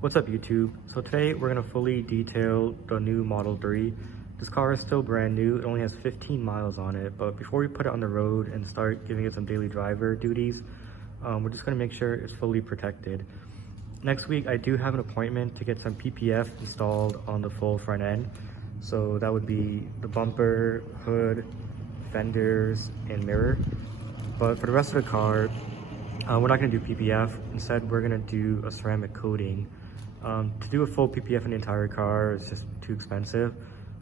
What's up YouTube? So today we're going to fully detail the new Model 3. This car is still brand new, it only has 15 miles on it, but before we put it on the road and start giving it some daily driver duties, we're just going to make sure it's fully protected. Next week I do have an appointment to get some PPF installed on the full front end. So that would be the bumper, hood, fenders, and mirror. But for the rest of the car, we're not going to do PPF. Instead, we're going to do a ceramic coating. To do a full PPF in the entire car is just too expensive.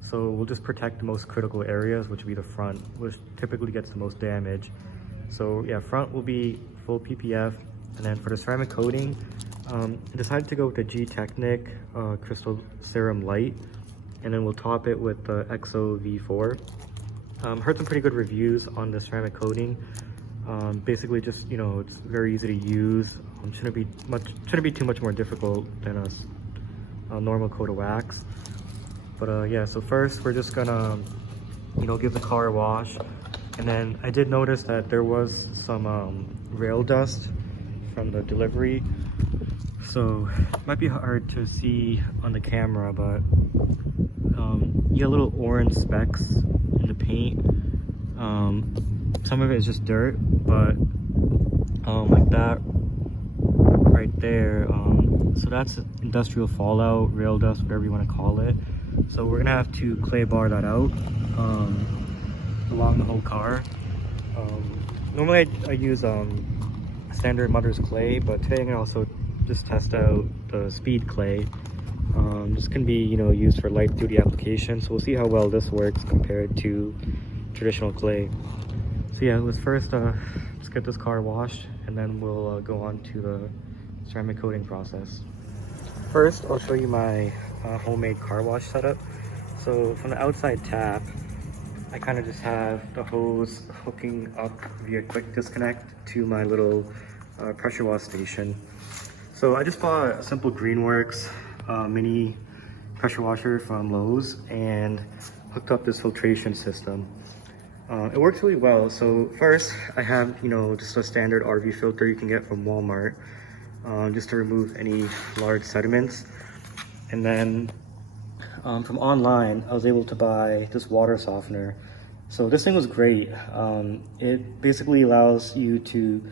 So we'll just protect the most critical areas, which will be the front, which typically gets the most damage. So yeah, front will be full PPF. And then for the ceramic coating, I decided to go with the GTechniq Crystal Serum Light. And then we'll top it with the Exo V4. Heard some pretty good reviews on the ceramic coating. Basically just, you know, it's very easy to use. Shouldn't be too much more difficult than a normal coat of wax. But yeah, so first we're just gonna, you know, give the car a wash. And then I did notice that there was some rail dust from the delivery. So it might be hard to see on the camera, but you get little orange specks in the paint. Some of it is just dirt, but like that right there, so that's industrial fallout, rail dust, whatever you want to call it. So we're gonna have to clay bar that out along the whole car. Normally I use standard mother's clay, but today I'm gonna also just test out the speed clay. This can be, you know, used for light duty applications, so we'll see how well this works compared to traditional clay. So yeah, let's first let's get this car washed, and then we'll go on to the ceramic coating process. First, I'll show you my homemade car wash setup. So from the outside tap, I kind of just have the hose hooking up via quick disconnect to my little pressure wash station. So I just bought a simple Greenworks mini pressure washer from Lowe's and hooked up this filtration system. It works really well. So first I have, you know, just a standard RV filter you can get from Walmart, just to remove any large sediments. And then from online I was able to buy this water softener. So this thing was great. It basically allows you to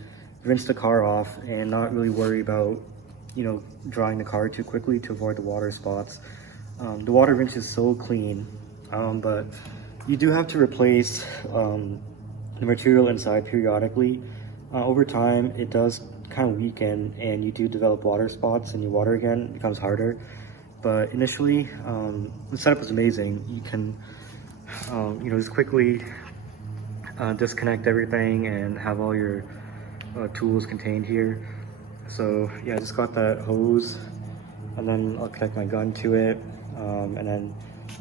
rinse the car off and not really worry about, you know, drying the car too quickly to avoid the water spots. The water rinse is so clean, but you do have to replace the material inside periodically. Over time, it does kind of weaken and you do develop water spots, and your water again becomes harder. But initially, the setup is amazing. You can, you know, just quickly disconnect everything and have all your tools contained here. So yeah, I just got that hose, and then I'll connect my gun to it, and then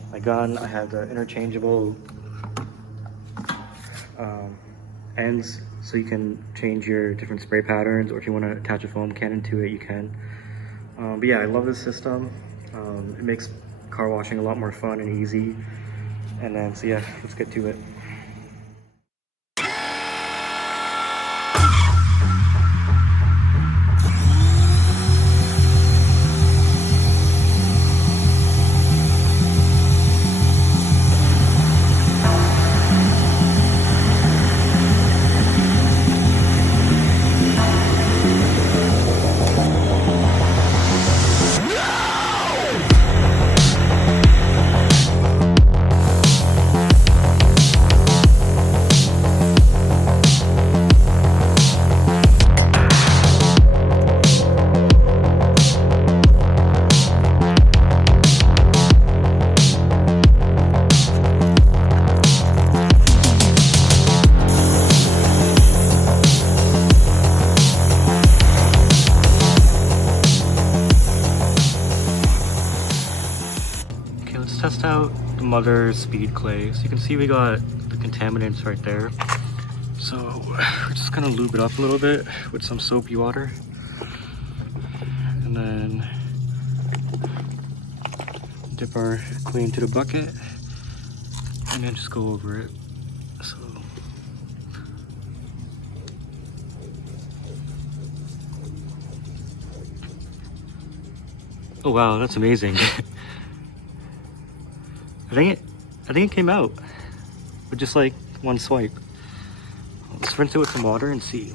my gun, I have the interchangeable ends, so you can change your different spray patterns, or if you want to attach a foam cannon to it, you can. But yeah, I love this system. It makes car washing a lot more fun and easy. And then, so yeah, let's get to it. Test out the mother speed clay. So you can see we got the contaminants right there. So we're just gonna lube it up a little bit with some soapy water, and then dip our clay into the bucket and then just go over it. So Oh wow, that's amazing. I think it came out with just like one swipe. Let's rinse it with some water and see.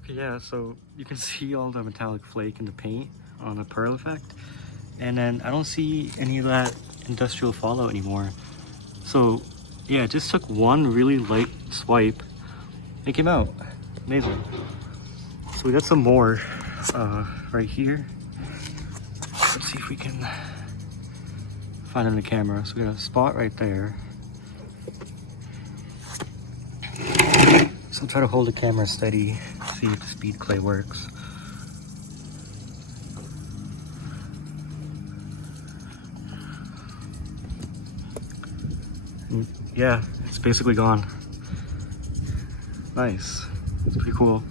Okay, yeah, so you can see all the metallic flake in the paint on the pearl effect. And then I don't see any of that industrial fallout anymore. So yeah, it just took one really light swipe. It came out. Amazing. So we got some more right here. Let's see if we can find it in the camera. So we got a spot right there. So I'll try to hold the camera steady, see if the speed clay works. And yeah, it's basically gone. Nice. It's pretty cool.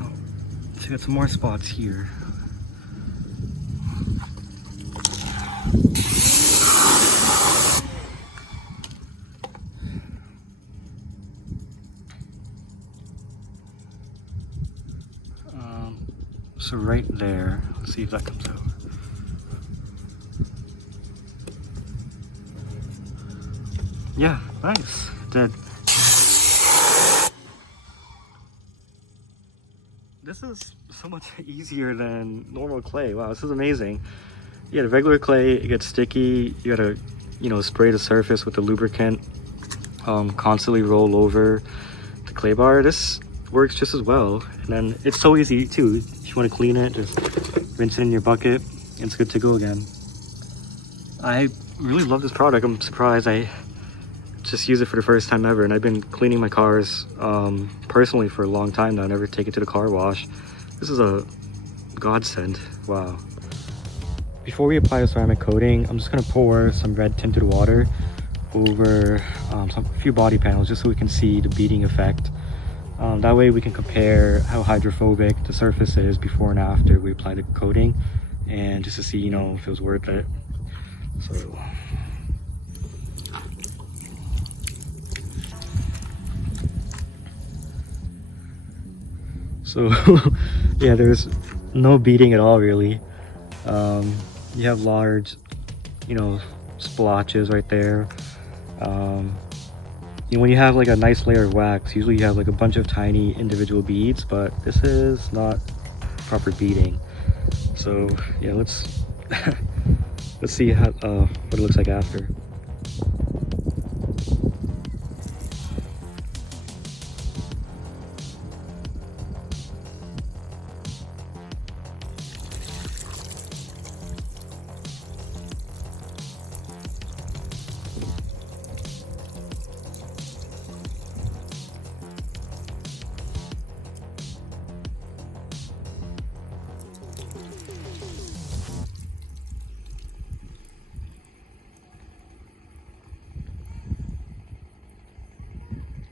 Oh, so we got some more spots here. So right there, let's see if that comes out. Yeah, nice. It did. This is so much easier than normal clay. Wow, this is amazing. Yeah, the regular clay, it gets sticky. You gotta, spray the surface with the lubricant. Constantly roll over the clay bar. This works just as well. And then it's so easy too. If you want to clean it, just rinse it in your bucket and it's good to go again. I really love this product. I'm surprised I just use it for the first time ever, and I've been cleaning my cars personally for a long time now. I never take it to the car wash. This is a godsend. Wow. Before we apply the ceramic coating, I'm just going to pour some red tinted water over a few body panels just so we can see the beading effect. That way we can compare how hydrophobic the surface is before and after we apply the coating, and just to see, if it was worth it. So yeah, there's no beading at all really. You have large, splotches right there. When you have like a nice layer of wax, usually you have like a bunch of tiny individual beads, but this is not proper beading. So yeah, let's let's see how what it looks like after.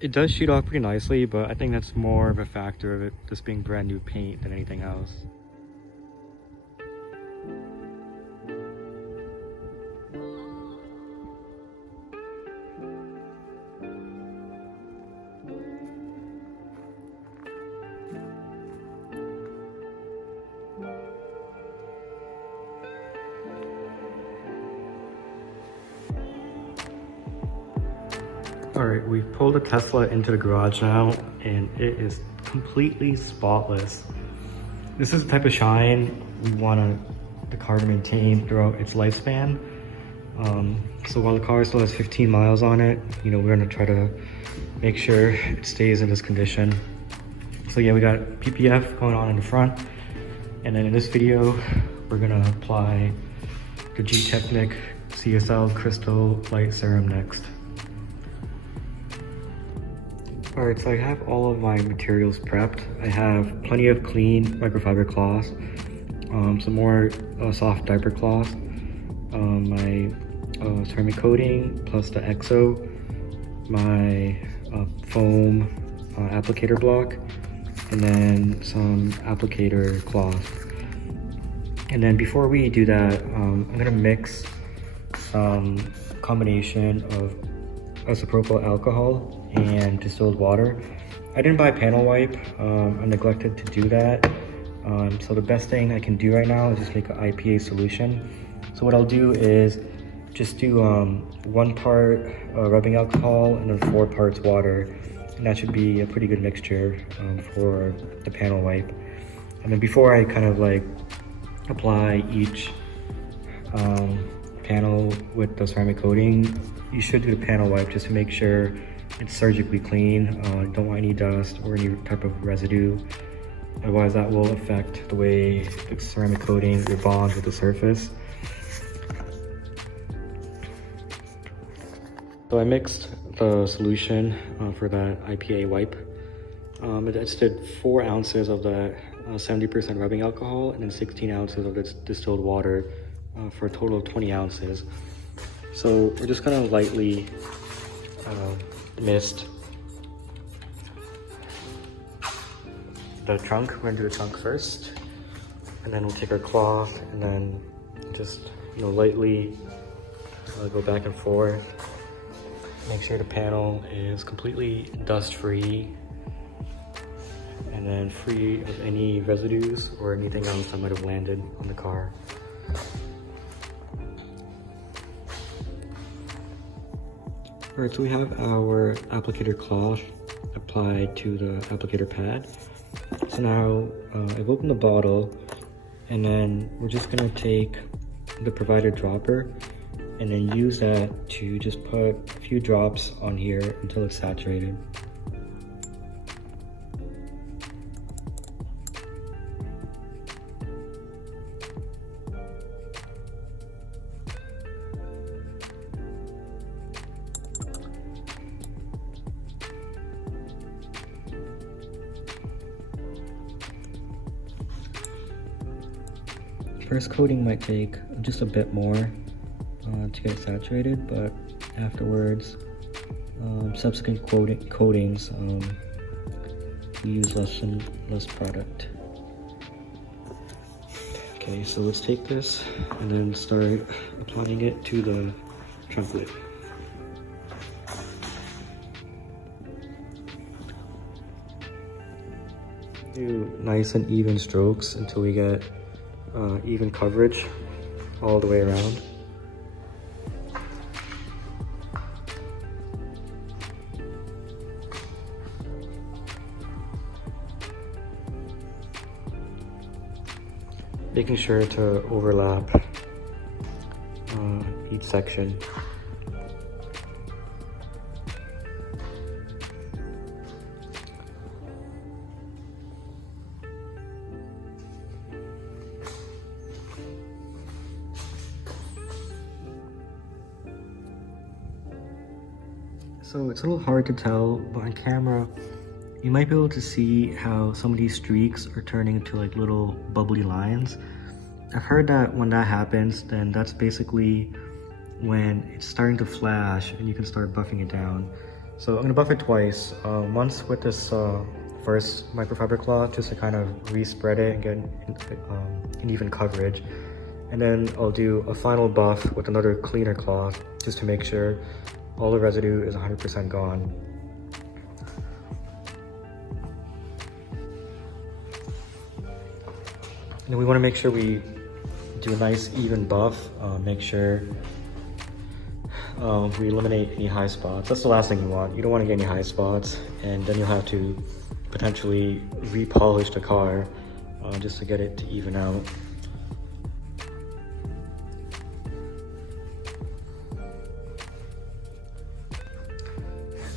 It does shoot off pretty nicely, but I think that's more of a factor of it just being brand new paint than anything else. All right, we've pulled a Tesla into the garage now, and it is completely spotless. This is the type of shine we want the car to maintain throughout its lifespan. So while the car still has 15 miles on it, we're gonna try to make sure it stays in this condition. So yeah, we got PPF going on in the front, and then in this video, we're gonna apply the GTechniq CSL Crystal Light Serum next. Alright, so I have all of my materials prepped. I have plenty of clean microfiber cloths, some more soft diaper cloth, my ceramic coating plus the Exo, my foam applicator block, and then some applicator cloth. And then before we do that, I'm gonna mix some combination of isopropyl alcohol and distilled water. I didn't buy panel wipe. I neglected to do that. So the best thing I can do right now is just make an IPA solution. So what I'll do is just do 1 part rubbing alcohol and then 4 parts water. And that should be a pretty good mixture for the panel wipe. And then before I kind of like apply each panel with the ceramic coating, you should do the panel wipe just to make sure it's surgically clean. Don't want any dust or any type of residue. Otherwise that will affect the way the ceramic coating will bond with the surface. So I mixed the solution for that IPA wipe. I just did 4 ounces of that 70% rubbing alcohol and then 16 ounces of this distilled water for a total of 20 ounces. So we're just gonna lightly mist the trunk. We're gonna do the trunk first, and then we'll take our cloth and then just lightly go back and forth. Make sure the panel is completely dust free and then free of any residues or anything else that might have landed on the car. Alright, so we have our applicator cloth applied to the applicator pad. So now I've opened the bottle, and then we're just gonna take the provided dropper and then use that to just put a few drops on here until it's saturated. First coating might take just a bit more to get saturated, but afterwards, subsequent coatings, we use less product. Okay, so let's take this and then start applying it to the trunk lid. Do nice and even strokes until we get even coverage all the way around. Making sure to overlap each section. So it's a little hard to tell, but on camera, you might be able to see how some of these streaks are turning into like little bubbly lines. I've heard that when that happens, then that's basically when it's starting to flash and you can start buffing it down. So I'm gonna buff it twice. Once with this first microfiber cloth, just to kind of re-spread it and get an even coverage. And then I'll do a final buff with another cleaner cloth, just to make sure all the residue is 100% gone. And we want to make sure we do a nice even buff, make sure we eliminate any high spots. That's the last thing you want. You don't want to get any high spots, and then you'll have to potentially repolish the car just to get it to even out.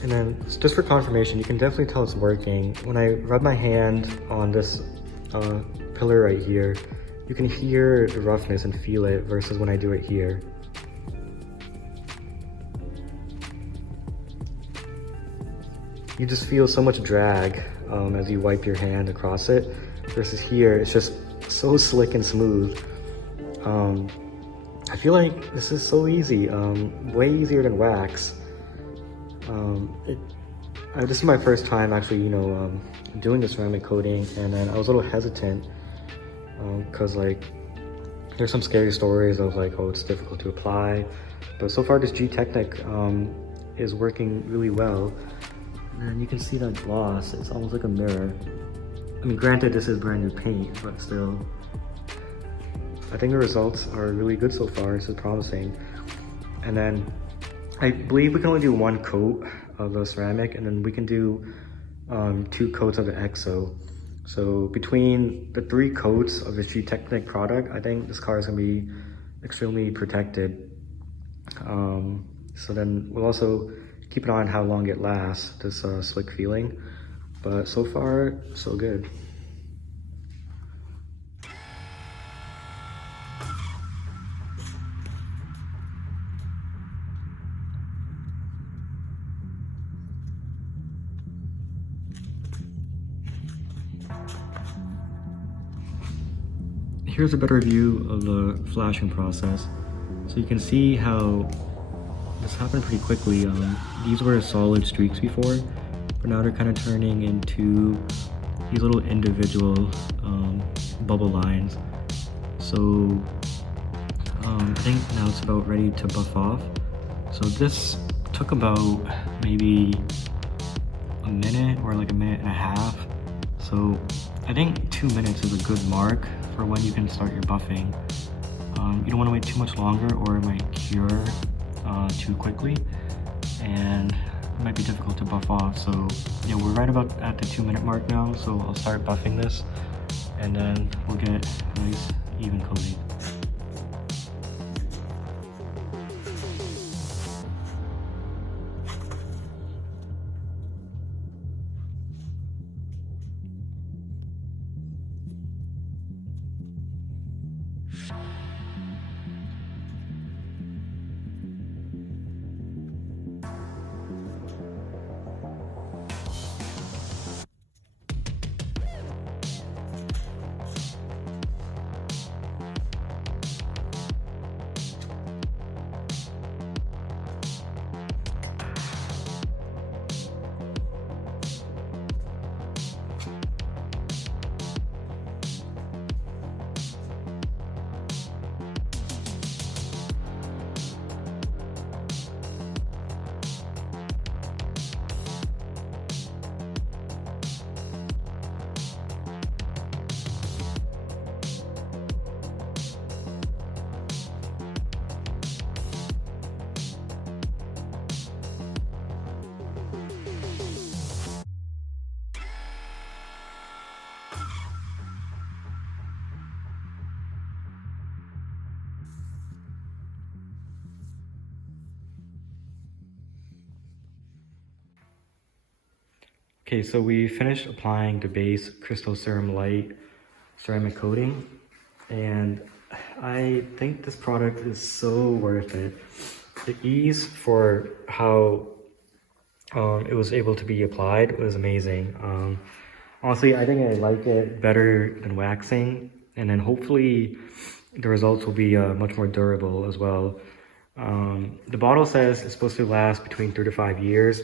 And then just for confirmation, you can definitely tell it's working. When I rub my hand on this pillar right here, you can hear the roughness and feel it versus when I do it here. You just feel so much drag as you wipe your hand across it, versus here, it's just so slick and smooth. I feel like this is so easy, way easier than wax. This is my first time actually, doing the ceramic coating, and then I was a little hesitant because like there's some scary stories of like, oh, it's difficult to apply, but so far this GTechniq is working really well. And you can see that gloss, it's almost like a mirror. I mean, granted, this is brand new paint, but still, I think the results are really good so far. This is promising. And then I believe we can only do one coat of the ceramic, and then we can do 2 coats of the Exo. So between the 3 coats of the GTechniq product, I think this car is gonna be extremely protected. So then we'll also keep an eye on how long it lasts, this slick feeling. But so far, so good. Here's a better view of the flashing process. So you can see how this happened pretty quickly. These were solid streaks before, but now they're kind of turning into these little individual bubble lines. So I think now it's about ready to buff off. So this took about maybe a minute or like a minute and a half. So I think 2 minutes is a good mark for when you can start your buffing. You don't want to wait too much longer or it might cure too quickly, and it might be difficult to buff off. So yeah, we're right about at the 2 minute mark now, so I'll start buffing this and then we'll get a nice even coating. Okay, so we finished applying the base Crystal Serum Light ceramic coating, and I think this product is so worth it. The ease for how it was able to be applied was amazing. Honestly, I think I like it better than waxing, and then hopefully the results will be much more durable as well. The bottle says it's supposed to last between 3 to 5 years.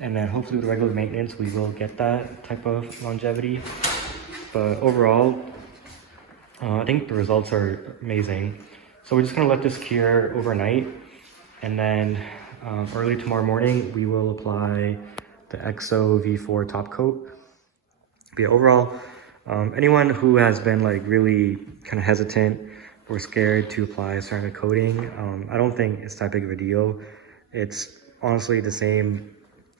And then hopefully with regular maintenance, we will get that type of longevity. But overall, I think the results are amazing. So we're just gonna let this cure overnight. And then early tomorrow morning, we will apply the Exo V4 top coat. But yeah, overall, anyone who has been like really kind of hesitant or scared to apply ceramic coating, I don't think it's that big of a deal. It's honestly the same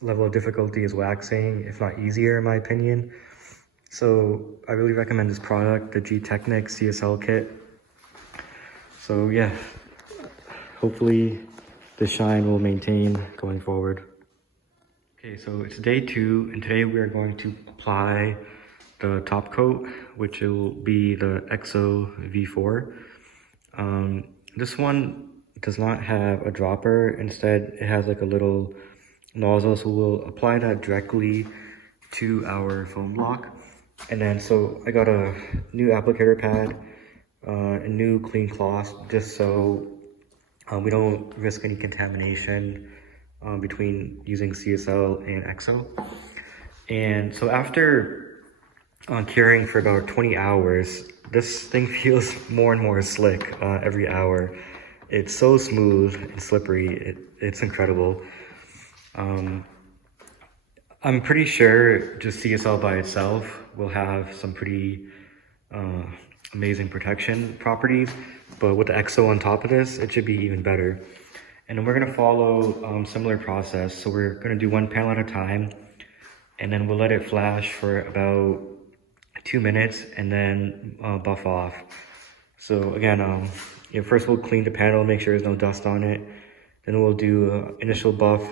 level of difficulty as waxing, if not easier in my opinion. So I really recommend this product, the GTechniq CSL kit. So yeah, hopefully the shine will maintain going forward. Okay, so it's day 2, and today we are going to apply the top coat, which will be the Exo V4. This one does not have a dropper. Instead, it has like a little nozzle, so we'll apply that directly to our foam block. And then so I got a new applicator pad, a new clean cloth, just so we don't risk any contamination between using CSL and Exo. And so after on curing for about 20 hours. This thing feels more and more slick every hour. It's so smooth and slippery. It's incredible. I'm pretty sure just CSL by itself will have some pretty amazing protection properties, but with the Exo on top of this, it should be even better. And then we're gonna follow similar process. So we're gonna do one panel at a time, and then we'll let it flash for about 2 minutes and then buff off. So again, first we'll clean the panel, make sure there's no dust on it. Then we'll do initial buff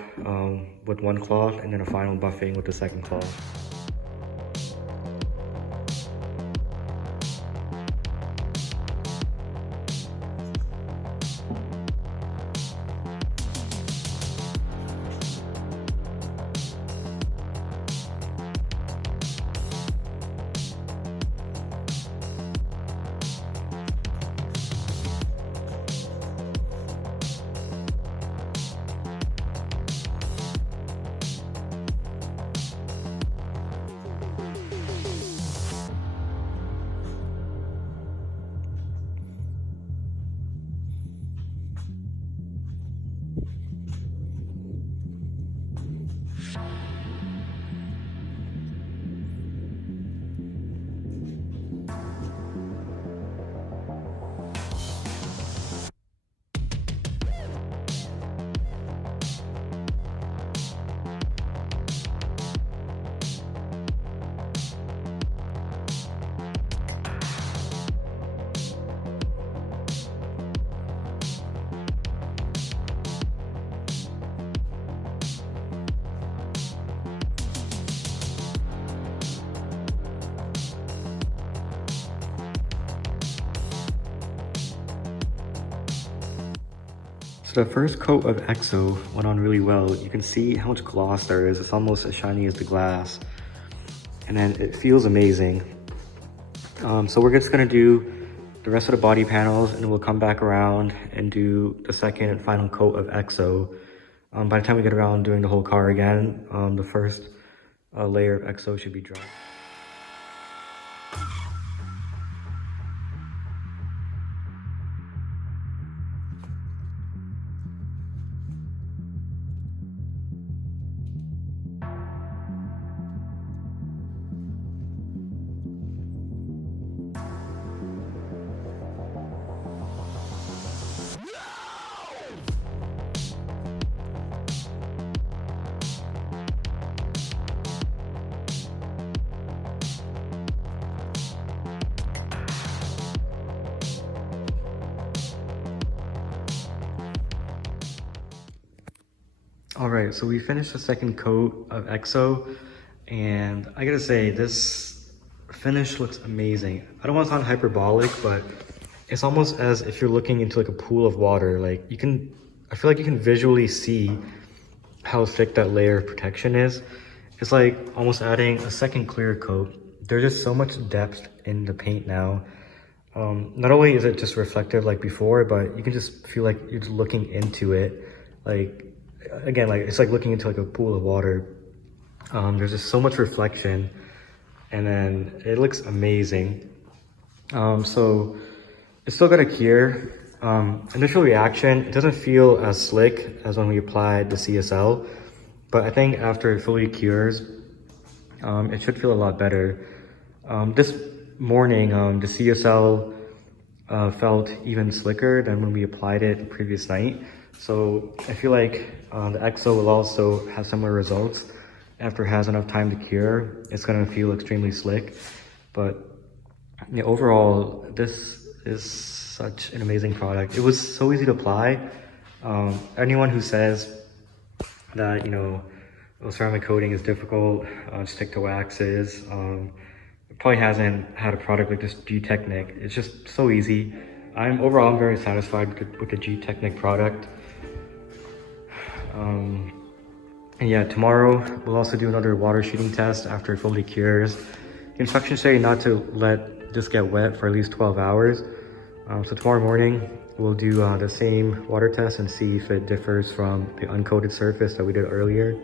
with one cloth and then a final buffing with the second cloth. So the first coat of Exo went on really well. You can see how much gloss there is. It's almost as shiny as the glass. And then it feels amazing. So we're just gonna do the rest of the body panels and we'll come back around and do the second and final coat of Exo. By the time we get around doing the whole car again, the first layer of Exo should be dry. All right, so we finished the second coat of Exo, and I gotta say, this finish looks amazing. I don't want to sound hyperbolic, but it's almost as if you're looking into like a pool of water. Like I feel like you can visually see how thick that layer of protection is. It's like almost adding a second clear coat. There's just so much depth in the paint now. Not only is it just reflective like before, but you can just feel like you're just looking into it. Like, again, like it's like looking into like a pool of water. There's just so much reflection, and then it looks amazing. So it's still gonna cure. Initial reaction, it doesn't feel as slick as when we applied the CSL, but I think after it fully cures, it should feel a lot better. This morning, the CSL felt even slicker than when we applied it the previous night. So I feel like the Exo will also have similar results. After it has enough time to cure, it's gonna feel extremely slick. But yeah, overall, this is such an amazing product. It was so easy to apply. Anyone who says that, ceramic coating is difficult, stick to waxes, probably hasn't had a product like this GTechniq. It's just so easy. I'm very satisfied with the GTechniq product. And yeah, tomorrow we'll also do another water sheeting test after it fully cures. The instructions say not to let this get wet for at least 12 hours. So tomorrow morning we'll do the same water test and see if it differs from the uncoated surface that we did earlier.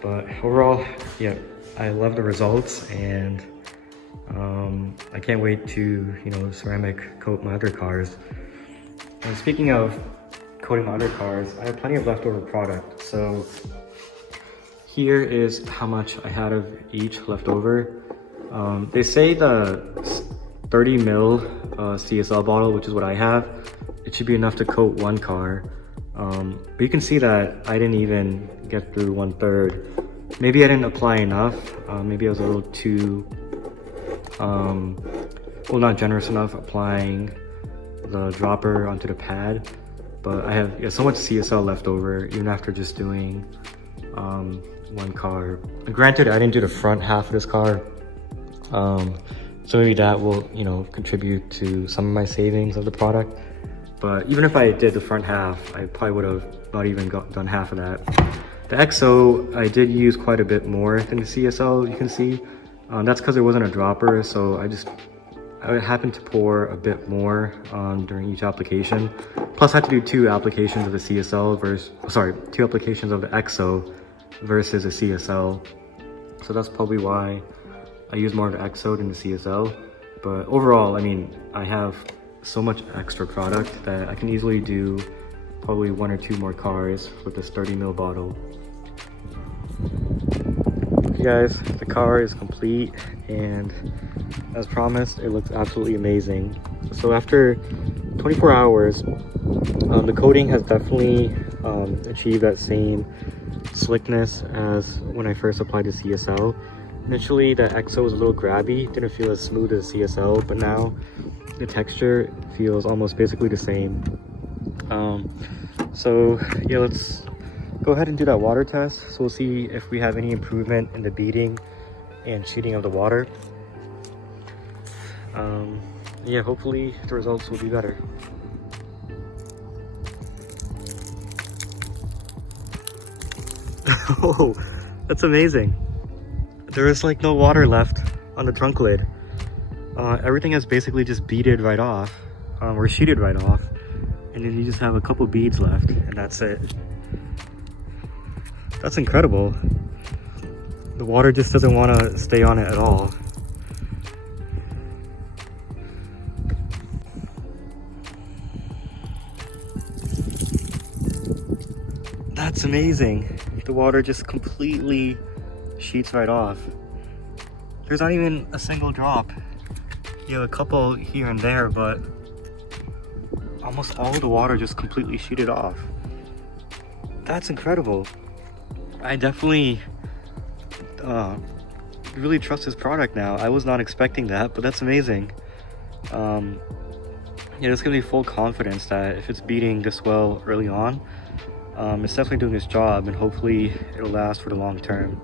But overall, yeah, I love the results, and I can't wait to, ceramic coat my other cars. And speaking of coating my other cars, I have plenty of leftover product. So here is how much I had of each left over. They say the 30 ml CSL bottle, which is what I have, it should be enough to coat one car. But you can see that I didn't even get through 1/3. Maybe I didn't apply enough. Maybe I was a little too, well, not generous enough applying the dropper onto the pad. But I have so much CSL left over, even after just doing one car. Granted, I didn't do the front half of this car, so maybe that will, contribute to some of my savings of the product. But even if I did the front half, I probably would have not even done half of that. The Exo, I did use quite a bit more than the CSL, you can see. That's because there wasn't a dropper, so I happened to pour a bit more during each application. Plus I had to do 2 applications of the CSL versus, 2 applications of the Exo versus a CSL. So that's probably why I use more of the Exo than the CSL. But overall, I mean, I have so much extra product that I can easily do probably 1 or 2 more cars with this 30 ml bottle. Okay guys, the car is complete, and as promised, it looks absolutely amazing. So after 24 hours, the coating has definitely achieved that same slickness as when I first applied the CSL. Initially, the Exo was a little grabby, didn't feel as smooth as CSL, but now the texture feels almost basically the same. So yeah, let's go ahead and do that water test. So we'll see if we have any improvement in the beading and sheeting of the water. Yeah, hopefully the results will be better. Oh, that's amazing. There is like no water left on the trunk lid. Everything has basically just beaded right off, or sheeted right off, and then you just have a couple beads left, and that's it. That's incredible. The water just doesn't want to stay on it at all. That's amazing. The water just completely sheets right off. There's not even a single drop. You have a couple here and there, but almost all the water just completely sheeted off. That's incredible. I definitely really trust this product now. I was not expecting that, but that's amazing. Yeah, there's gonna be full confidence that if it's beading this well early on, it's definitely doing its job, and hopefully it'll last for the long term.